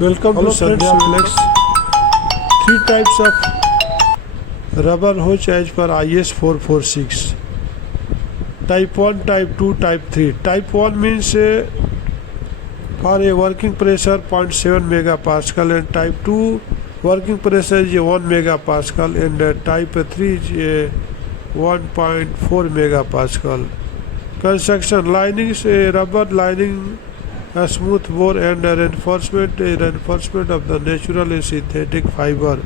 Welcome to Sandhya Flex. Three types of rubber hose as per IS 446. Type 1, Type 2, Type 3. Type 1 means for a working pressure 0.7 megapascal, and Type 2 working pressure is 1 megapascal, and Type 3 is 1.4 megapascal. Construction linings: a rubber lining, a smooth bore, and a reinforcement of the natural and synthetic fiber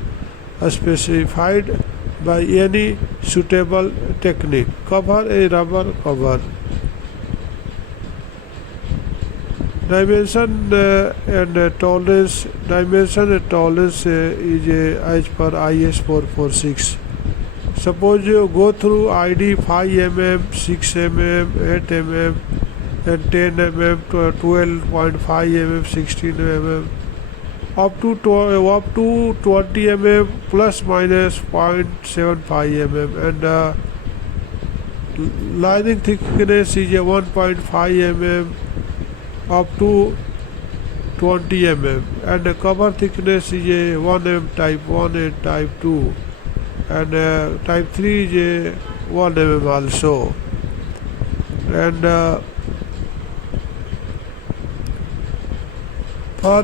specified by any suitable technique. Cover: a rubber cover. Dimension and tolerance. Dimension and tolerance is as per IS 446. Suppose you go through ID 5 mm, 6 mm, 8 mm, and 10 mm, 12.5 mm, 16 mm, up to 20 mm plus minus 0.75 mm, and lining thickness is 1.5 mm up to 20 mm, and the cover thickness is 1 mm type 1 and type 2, and type 3 is 1 mm also, and for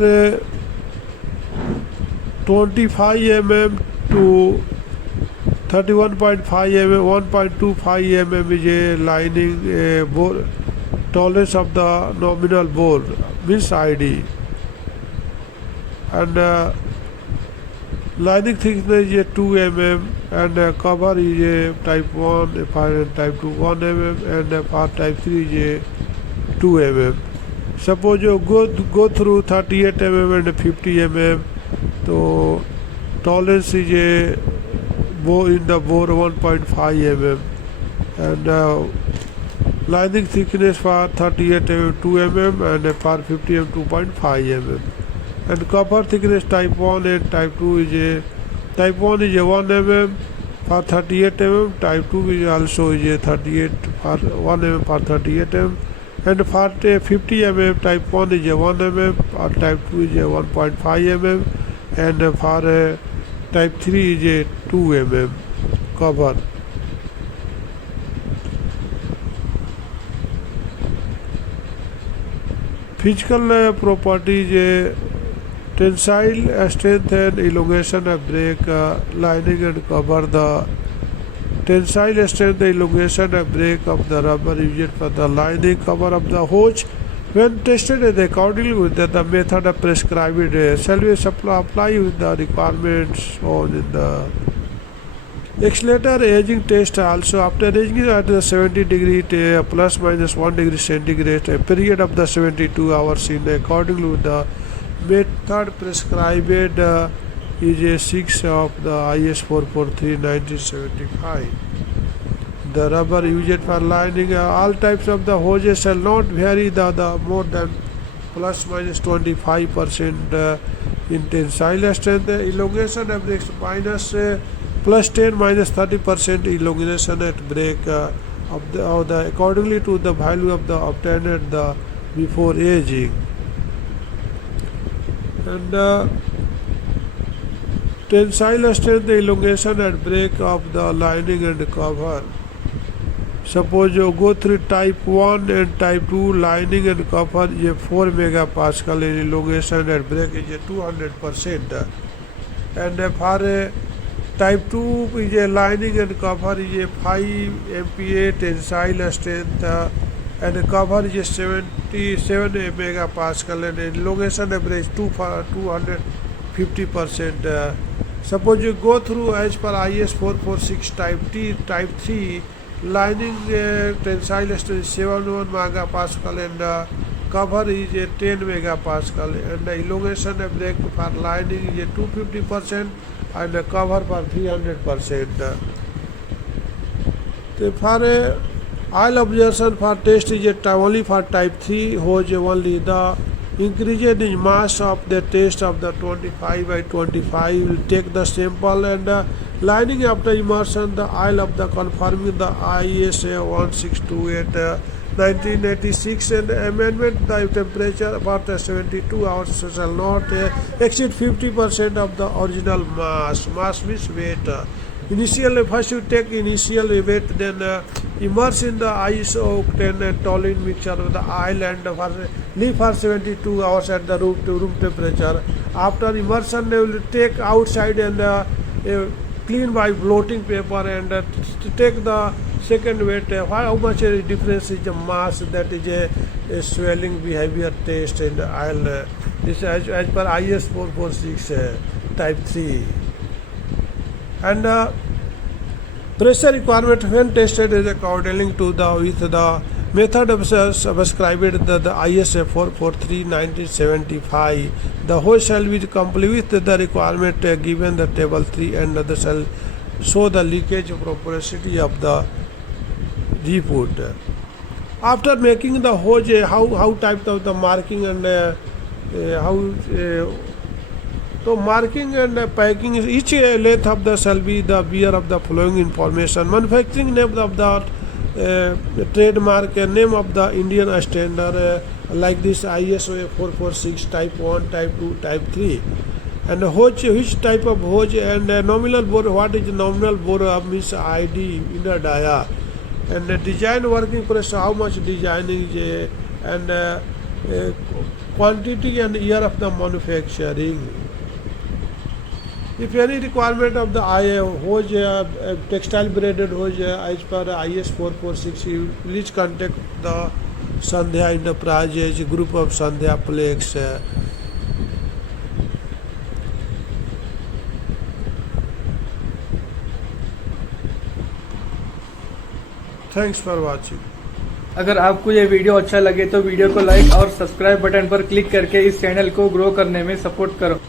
25 mm to 31.5 mm, 1.25 mm is a lining bore. Tolerance of the nominal bore means ID, and lining thickness is 2 mm, and cover is a type 1, and type 2 1 mm, and for type 3 is a 2 mm. Suppose you go through 38 mm and 50 mm, so tolerance is a bore in the bore 1.5 mm, and lining thickness for 38 mm 2 mm, and for 50 mm 2.5 mm, and copper thickness type 1 and type 2 is a type 1 is a 1 mm for 38 mm, type 2 is also is a 38 for 1 mm for 38 mm, and for 50 mm type 1 is a 1 mm, or type 2 is a 1.5 mm, and for type 3 is a 2 mm cover. Physical properties: tensile strength and elongation of break, lining and cover. The tensile strength, the elongation and break of the rubber used for the lining cover of the hose when tested accordingly with the method prescribed. Shall we apply with the requirements shown in the accelerator aging test? Also, after aging at the 70 degree plus minus 1 degree centigrade, a period of the 72 hours in accordingly with the method prescribed is a 6 of the IS 443 1975. The rubber used for lining all types of the hoses shall not vary the more than plus minus 25% in tensile strength. Elongation of breaks minus plus 10 minus 30% elongation at break of the accordingly to the value of the obtained at the before aging, and tensile strength, the elongation at break of the lining and cover. Suppose you go through type 1 and type 2, lining and cover is a 4 megapascal, and elongation at break is a 200%, and for type 2 is a lining and cover is a 5 MPa tensile strength, and cover is a 77 megapascal, and elongation average 250%. Suppose you go through as per IS 446 type 3, lining tensile strength is 71 megapascal, and cover is a 10 megapascal, and the elongation break for lining is a 250%, and the cover for 300%. For oil absorption for test is only for type 3 hose only. The increase in mass of the test of the 25 by 25 will take the sample, and lining after immersion the oil of the confirming the ISA 1628 1986 and amendment the temperature about 72 hours shall not exceed 50% of the original mass. Mass means weight. Initially, first you take initial weight, then immerse in the iso-octane and toluene mixture with the oil and leave for 72 hours at the room temperature. After immersion, they will take outside and clean by blotting paper and take the second weight. How much difference is the mass, that is a swelling behavior test in the oil. This as per IS 446 type 3. And pressure requirement when tested is according to the with the method of prescribed the IS 443 1975. The hose shall be complete with the requirement given the table 3 and the shall show the leakage proportionality of the report. After making the hose, how type of the marking and so marking and packing is each length of the shall be the bear of the following information: manufacturing name of the trademark, name of the Indian standard like this ISO 446 type 1, type 2, type 3, and hose, which type of hose, and nominal bore, what is nominal bore means ID in the dia, and design working pressure, how much designing is, and quantity and year of the manufacturing. If any requirement of the hose, textile braided hose as per IS 446, you please contact the Sandhya Enterprises group of Sandhya Plex. Thanks for watching. अगर आपको ये video अच्छा लगे तो video को like और subscribe button पर click करके इस चैनल को ग्रो करने में सपोर्ट करो।